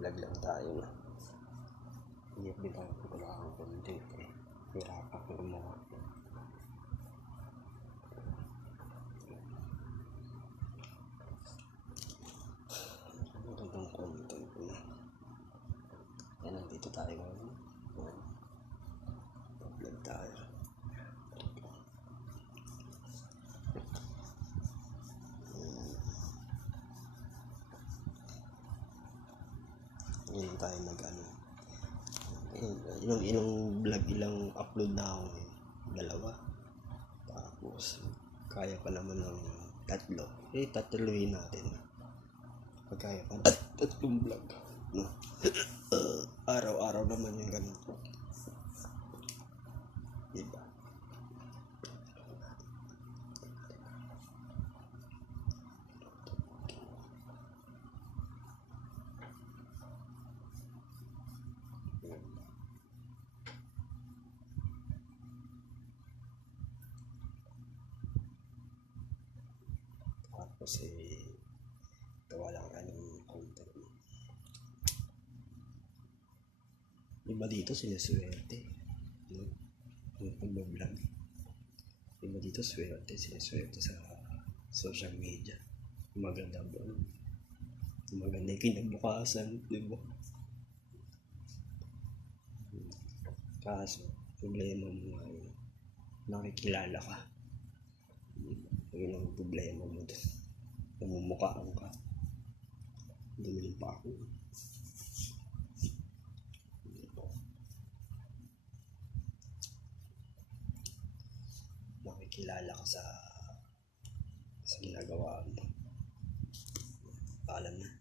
Vlog lang tayo na. Bilang ko lang ang content eh. Hirapan ko gumawa. Magandang content ko na. Yan, nandito tayo ngayon. Vlog tayo. Ngayon tayo ilang vlog, ilang upload na ako ngayon. 2. Tapos, kaya pa naman ng 3. Tatuloyin natin. Pagkaya pa ng 3 vlog. No? Araw-araw naman yung ganito. Diba? Tapos gawa lang ka ng content. Iba dito sinaswerte. Yung pag-vlog. Iba dito sinaswerte sa social media. Maganda ba? Maganda yung kinabukasan, diba? Kaso, problema mo nga yun. Nakikilala ka. Yun ang problema mo dun. Namumukhaan ka. Hindi pa ako. Nakikilala ka sa ginagawa mo. Paalam na.